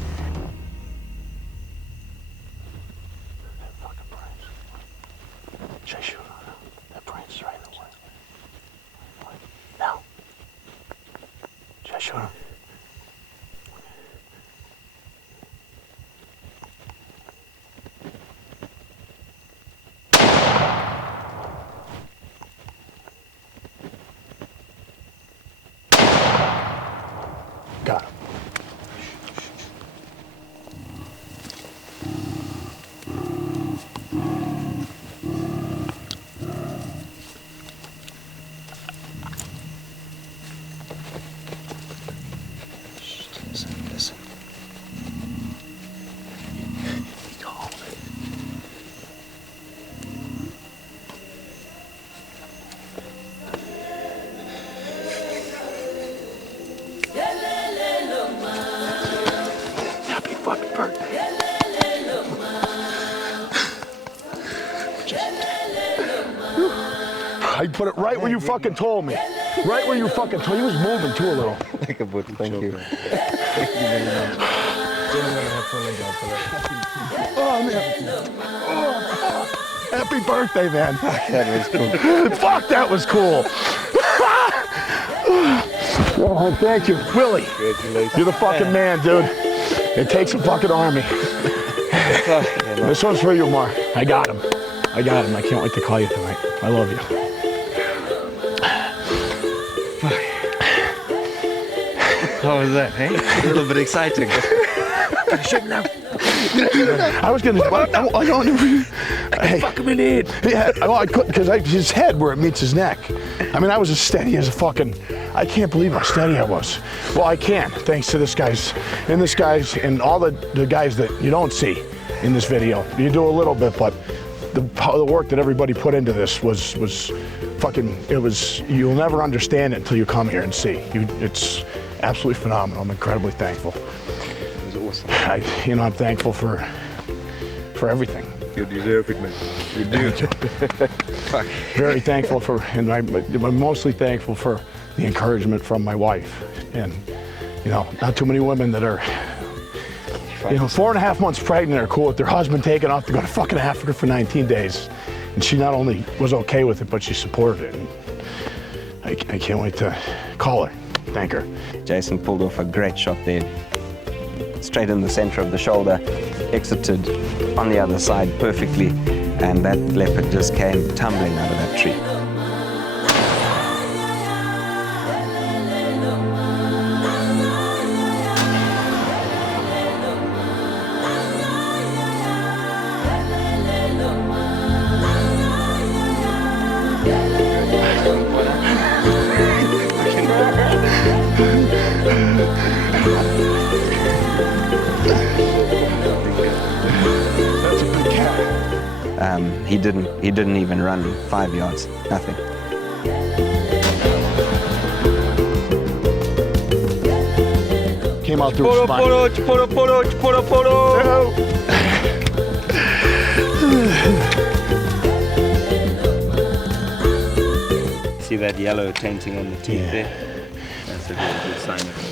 Got him. Listen. Happy fucking birthday. I put it right where you fucking told me. Right where you fucking told me. He was moving too a little. Thank you. Oh, man. Oh, happy birthday, man. That was cool. Fuck, that was cool. Oh, thank you, Willie. You're the fucking man, dude. It takes a fucking army. This one's for you, Mark. I got him. I can't wait to call you tonight. I love you. How was that, hey? A little bit exciting. I was gonna. I don't. Hey, fuck him in the head. Yeah, well, I couldn't because his head where it meets his neck. I mean, I was as steady as a fucking. I can't believe how steady I was. Well, I can, thanks to this guy's and all the guys that you don't see in this video. You do a little bit, but the work that everybody put into this was fucking. It was. You'll never understand it until you come here and see. It's absolutely phenomenal. I'm incredibly thankful. It was awesome. I'm thankful for everything. You deserve it, man. You do. Very thankful and I'm mostly thankful for the encouragement from my wife. And, not too many women that are, 4.5 months pregnant are cool with their husband taking off to go to fucking Africa for 19 days. And she not only was okay with it, but she supported it. And I can't wait to call her, thank her. Jason pulled off a great shot there. Straight in the center of the shoulder, exited on the other side perfectly, and that leopard just came tumbling out of that tree. That's a big cat. He didn't even run 5 yards, nothing. Came out through his spine. See that yellow tainting on the teeth there? That's a very good sign of age.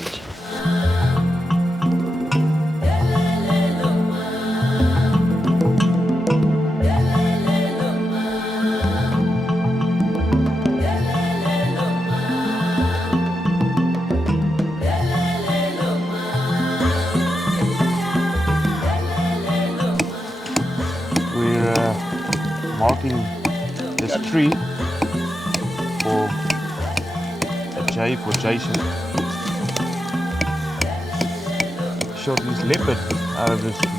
We're marking this tree for a J for Jason. Shot this leopard out of this tree.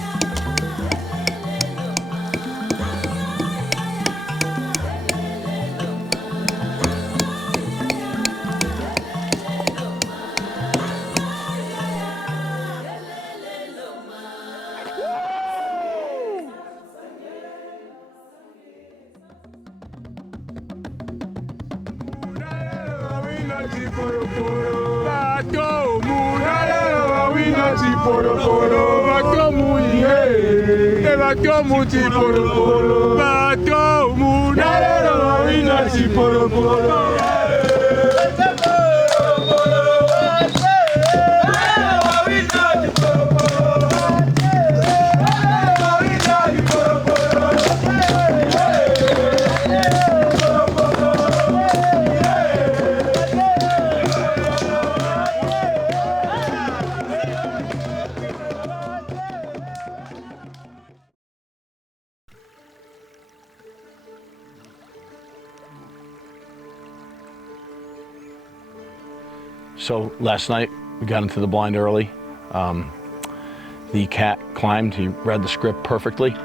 So last night we got into the blind early. The cat climbed, he read the script perfectly.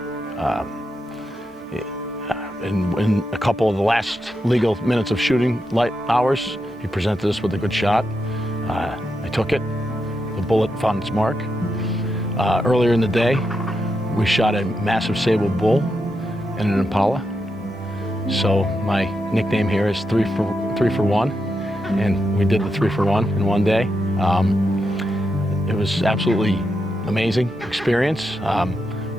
In a couple of the last legal minutes of shooting light hours, he presented us with a good shot. I took it, the bullet found its mark. Earlier in the day, we shot a massive Sable bull and an impala. So my nickname here is three for one. And we did the 3 for 1 in one day. It was absolutely amazing experience.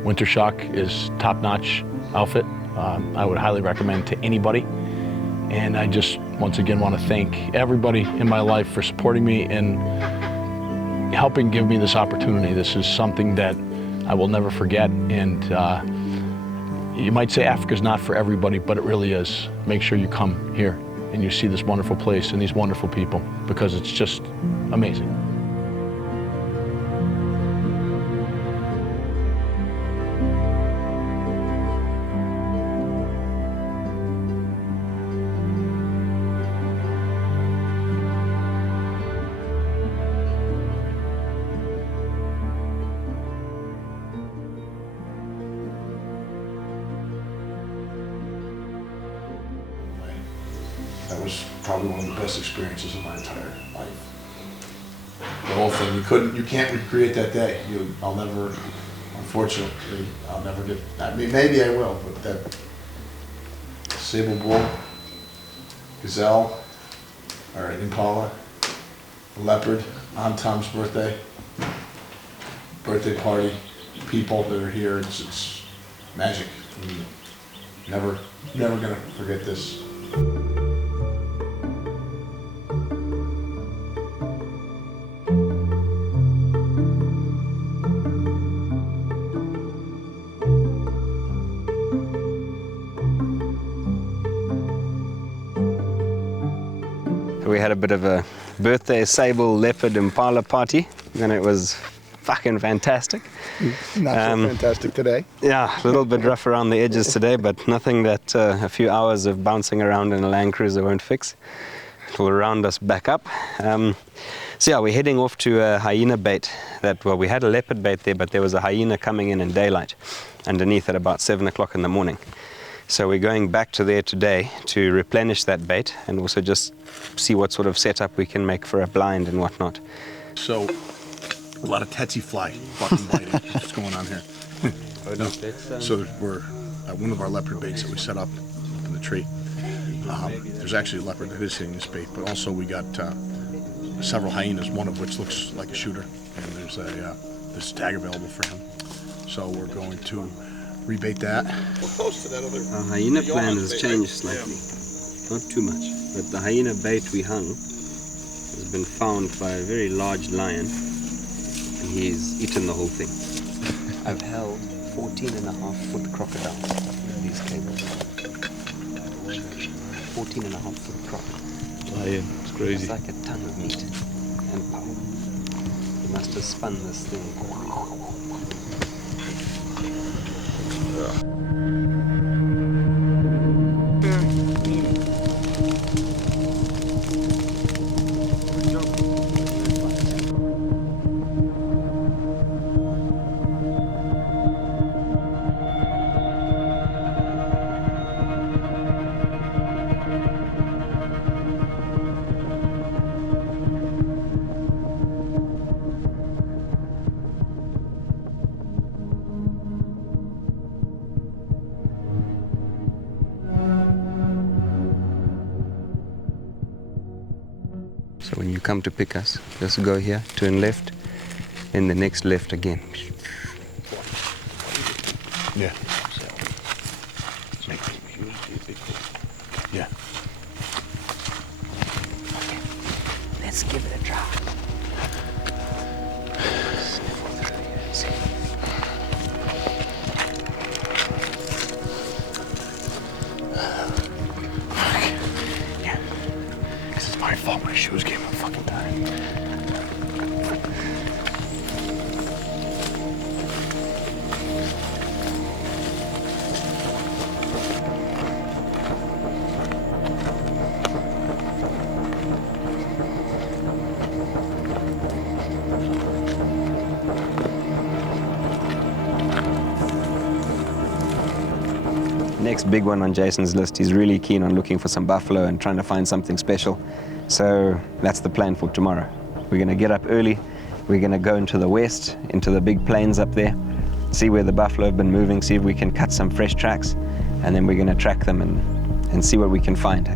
Wintershoek is top-notch outfit. I would highly recommend to anybody. And I just once again want to thank everybody in my life for supporting me and helping give me this opportunity. This is something that I will never forget. And you might say Africa's not for everybody, but it really is. Make sure you come here and you see this wonderful place and these wonderful people, because it's just amazing. That was probably one of the best experiences of my entire life. The whole thing, you can't recreate that day. I'll never, unfortunately, I'll never get, I mean, maybe I will, but that Sable bull, gazelle, or impala, leopard on Tom's birthday party, people that are here, it's magic. I mean, never gonna forget this. We had a bit of a birthday Sable leopard impala party, and it was fucking fantastic. Not so fantastic today. Yeah, a little bit rough around the edges today, but nothing that a few hours of bouncing around in a Land Cruiser won't fix. It will round us back up. So yeah, we're heading off to a hyena bait. Well, we had a leopard bait there, but there was a hyena coming in daylight underneath at about 7 o'clock in the morning. So we're going back to there today to replenish that bait and also just see what sort of setup we can make for a blind and whatnot. So A lot of tsetse fly fucking biting. What's going on here? No. So we're one of our leopard baits that we set up in the tree. There's actually a leopard that is hitting this bait, but also we got several hyenas, one of which looks like a shooter, and there's a tag available for him. So we're going to rebait that. Our hyena plan has changed slightly. Not too much, but the hyena bait we hung has been found by a very large lion, and he's eaten the whole thing. I've held 14.5-foot crocodiles in these cables. 14.5-foot crocodile. Lion, it's crazy. It's like a ton of meat and power. He must have spun this thing. So when you come to pick us, just go here, turn left, and the next left again. Yeah. Yeah. Let's give it a try. This is my fault. My shoes came up fucking tight. Next big one on Jason's list, he's really keen on looking for some buffalo and trying to find something special. So that's the plan for tomorrow. We're going to get up early, we're going to go into the west, into the big plains up there, see where the buffalo have been moving, see if we can cut some fresh tracks, and then we're going to track them and see what we can find.